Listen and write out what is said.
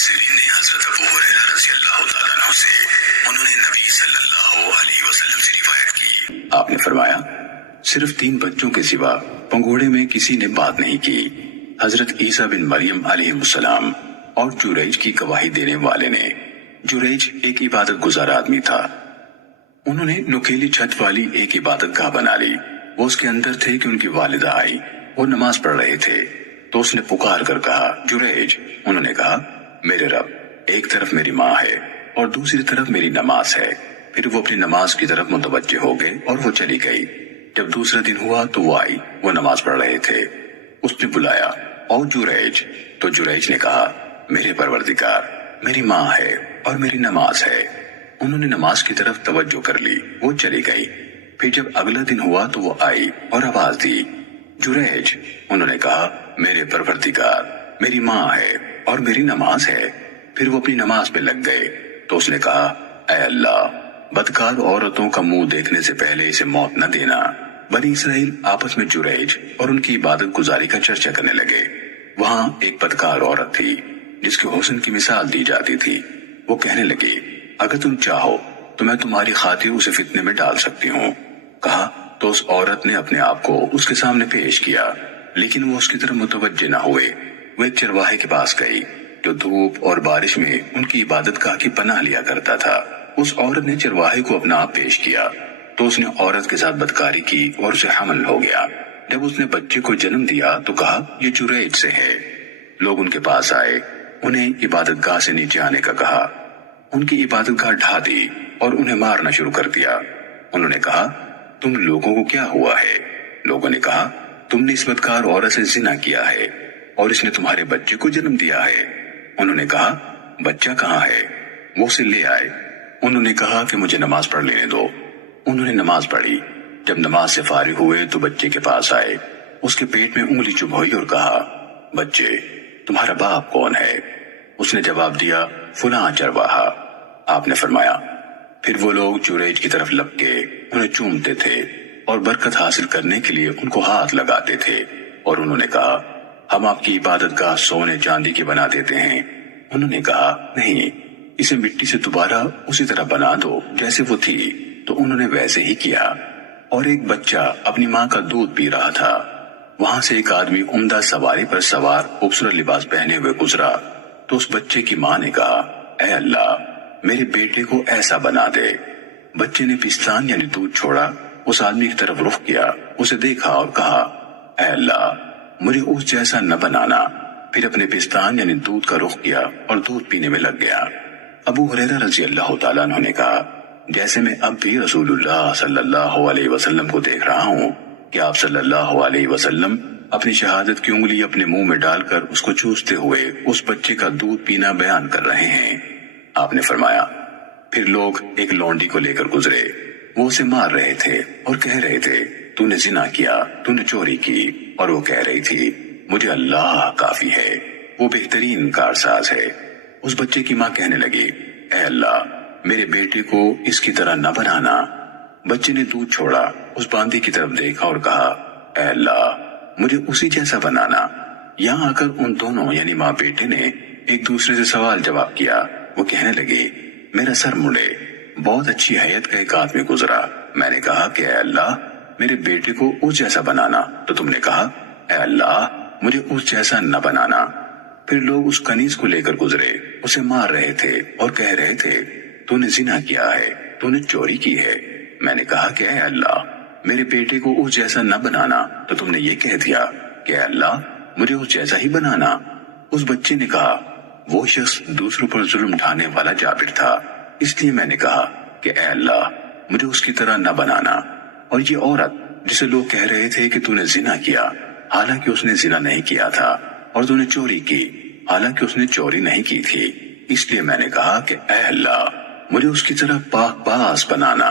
سیرین نے حضرت ابو ہریرہ رضی اللہ تعالیٰ عنہ سے انہوں نے نبی صلی اللہ علیہ وسلم سے روایت کی، آپ نے فرمایا صرف 3 بچوں کے سوا پنگوڑے میں کسی نے بات نہیں کی، حضرت عیسیٰ بن مریم علیہ السلام اور جریج کی گواہی دینے والے نے۔ جریج ایک عبادت گزار آدمی تھا، انہوں نے نکیلی چھت والی ایک عبادت گاہ بنا لی۔ وہ اس کے اندر تھے کہ ان کی والدہ آئی، وہ نماز پڑھ رہے تھے تو اس نے پکار کر کہا جریج۔ انہوں نے کہا میرے رب، ایک طرف میری ماں ہے اور دوسری طرف میری نماز ہے۔ پھر وہ اپنی نماز کی طرف متوجہ ہو گئے اور وہ چلی گئی۔ جب دوسرا دن ہوا تو وہ آئی، وہ نماز پڑھ رہے تھے، اس نے بلایا اور جریج، تو جریج نے کہا میرے پروردگار، میری ماں ہے اور میری نماز ہے۔ انہوں نے نماز کی طرف توجہ کر لی، وہ چلی گئی۔ پھر جب اگلا دن ہوا تو وہ آئی اور آواز دی جریج۔ انہوں نے کہا میرے پروردگار، میری ماں ہے اور میری نماز ہے۔ پھر وہ اپنی نماز پہ لگ گئے تو اس نے کہا اے اللہ، بدکار عورتوں کا منہ دیکھنے سے پہلے اسے موت نہ دینا۔ بنی اسرائیل آپس میں جریج اور ان کی عبادت گزاری کا چرچا کرنے لگے۔ وہاں ایک بدکار عورت تھی جس کے حسن کی مثال دی جاتی تھی۔ وہ کہنے لگے اگر تم چاہو تو میں تمہاری خاطر اسے فتنے میں ڈال سکتی ہوں۔ کہا تو اس عورت نے اپنے آپ کو اس کے سامنے پیش کیا، لیکن وہ اس کی طرف متوجہ نہ ہوئے۔ وہ ایک چرواہے کے پاس گئی جو دھوپ اور بارش میں ان کی عبادت گاہ کی پناہ لیا کرتا تھا۔ اس عورت نے چرواہے کو اپنا آپ پیش کیا تو اس نے عورت کے ساتھ بدکاری کی اور اسے حمل ہو گیا۔ جب اس نے بچے کو جنم دیا تو کہا یہ جریج سے ہے۔ لوگ ان کے پاس آئے، انہیں عبادت گاہ سے نیچے آنے کا کہا۔ ان کی عبادت گاہ ڈھا دی اور انہیں مارنا شروع کر دیا۔ انہوں نے کہا تم لوگوں کو کیا ہوا ہے؟ لوگوں نے کہا تم نے اس بدکار عورت سے زنا کیا ہے اور اس نے تمہارے بچے کو جنم دیا ہے۔ انہوں نے کہا بچہ کہاں ہے؟ وہ اسے لے آئے۔ انہوں نے کہا کہ مجھے نماز پڑھ لینے دو۔ انہوں نے نماز پڑھی۔ جب نماز سے فارغ ہوئے تو بچے کے پاس آئے، اس کے پیٹ میں انگلی چبھوئی اور کہا بچے تمہارا باپ کون ہے؟ اس نے جواب دیا فلاں چرواہا۔ آپ نے فرمایا پھر وہ لوگ جریج کی طرف لپ کے انہیں چومتے تھے اور برکت حاصل کرنے کے لیے ان کو ہاتھ لگاتے تھے، اور انہوں نے کہا ہم آپ کی عبادت گاہ سونے چاندی کی بنا دیتے ہیں۔ انہوں نے کہا نہیں، اسے مٹی سے دوبارہ اسی طرح بنا دو جیسے وہ تھی۔ تو انہوں نے ویسے ہی کیا۔ اور ایک بچہ اپنی ماں کا دودھ پی رہا تھا۔ وہاں سے ایک آدمی عمدہ سواری پر سوار خوبصورت لباس پہنے ہوئے گزرا تو اس بچے کی ماں نے کہا اے اللہ، میرے بیٹے کو ایسا بنا دے۔ بچے نے پستان یعنی دودھ چھوڑا، اس آدمی کی طرف رخ کیا، اسے دیکھا اور کہا اے اللہ، مجھے اس جیسا نہ بنانا۔ پھر اپنے پستان یعنی دودھ کا رخ کیا اور دودھ پینے میں لگ گیا۔ ابو ہریرہ رضی اللہ تعالیٰ عنہ نے کہا جیسے میں اب بھی رسول اللہ صلی اللہ علیہ وسلم کو دیکھ رہا ہوں کہ آپ صلی اللہ علیہ وسلم اپنی شہادت کی انگلی اپنے منہ میں ڈال کر اس کو چوستے ہوئے اس بچے کا دودھ پینا بیان کر رہے ہیں۔ آپ نے فرمایا پھر لوگ ایک لونڈی کو لے کر گزرے، وہ اسے مار رہے تھے اور کہہ رہے تھے تو نے زنا کیا، تو نے چوری کی، اور وہ کہہ رہی تھی مجھے اللہ کافی ہے، وہ بہترین کارساز ہے۔ اس بچے کی ماں کہنے لگی اے اللہ، میرے بیٹے کو اس کی طرح نہ بنانا۔ بچے نے دودھ چھوڑا، اس باندی کی طرف دیکھا اور کہا اے اللہ، مجھے اسی جیسا بنانا۔ یہاں آ کر ان دونوں یعنی ماں بیٹے نے ایک دوسرے سے سوال جواب کیا۔ وہ کہنے لگے میرا سر مڑے۔ بہت اچھی حیت کا ایک آدمی گزرا، میں نے کہا کہ اے اللہ، میرے بیٹے کو اس جیسا بنانا، تو تم نے کہا اے اللہ، مجھے اس جیسا نہ بنانا۔ پھر لوگ اس کنیز کو لے کر گزرے، اسے مار رہے تھے اور کہہ رہے تھے تو نے زنا کیا ہے، تو نے چوری کی ہے۔ میں نے کہا کہ اے اللہ، میرے بیٹے کو اس جیسا نہ بنانا، تو تم نے یہ کہہ دیا کہ اے اللہ، مجھے اس جیسا ہی بنانا۔ اس بچے نے کہا وہ شخص دوسروں پر ظلم ڈھانے والا جابر تھا، اس لیے میں نے کہا کہ اے اللہ، مجھے اس کی طرح نہ بنانا۔ اور یہ عورت جسے لوگ کہہ رہے تھے کہ تو نے زنا کیا، حالانکہ اس نے زنا نہیں کیا تھا، اور تو نے چوری کی، حالانکہ اس نے چوری نہیں کی تھی، اس لیے میں نے کہا کہ اے اللہ، مجھے اس کی طرح پاک باز بنانا۔